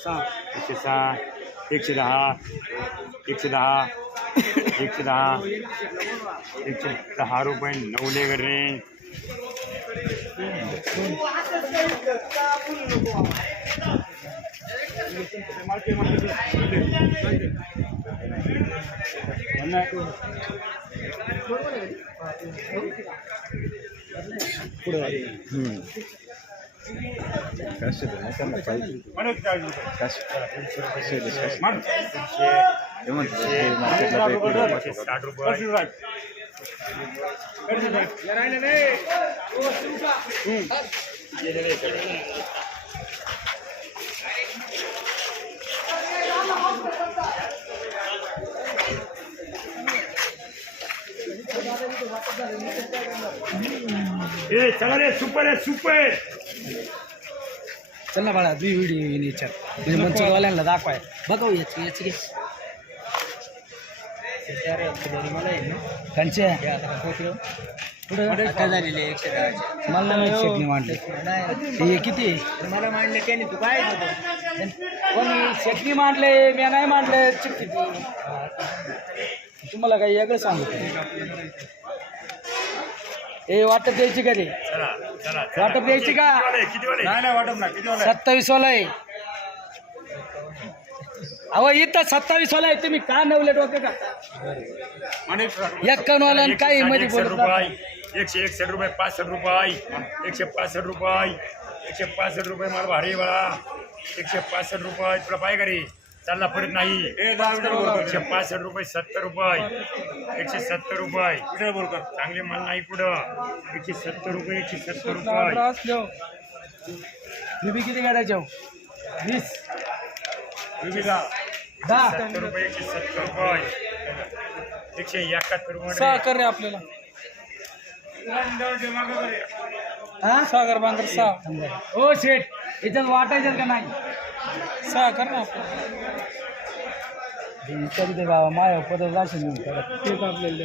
106 110 110 110 रुपये नवले करणे चला रे सुपर आहे सुपर चल ना बाळा व्हिडिओ येईन याच्यात म्हणजे मंचवाल्यांना दाखवाय बघू याची याची घे कंचे झालेले 110 मला नाही शेकणी मांडले हे किती मला मांडले त्याने तू काय कोणी शेकणी मांडले मी नाही मांडले चिठ्ठी तुम्हाला काही वेगळं सांगू ए वाटप द्यायची का रे वाटप द्यायची का नाही वाटप ना किती 27 वाला आहे अहो इथं 27 वाला आहे तुम्ही का नवले डोके का 51 वाला काही मध्ये बोलत 161 रुपये 65 रुपये 165 रुपये 165 रुपये मला भारी बळा 165 रुपये तुला पाय का रे चालला परत नाही 165 रुपये 70 रुपये 170 रुपये चांगले माल नाही पुढं 170 रुपये 170 रुपये बीबी किती काढायच्या 20 70 रुपये 170 रुपये 171 रुपये कर रे आपल्याला सागर बांगर हो शेठ याच्यात वाटायचं का नाही कर ना आपल्याला बाबा माया पद राशन ते आपल्याला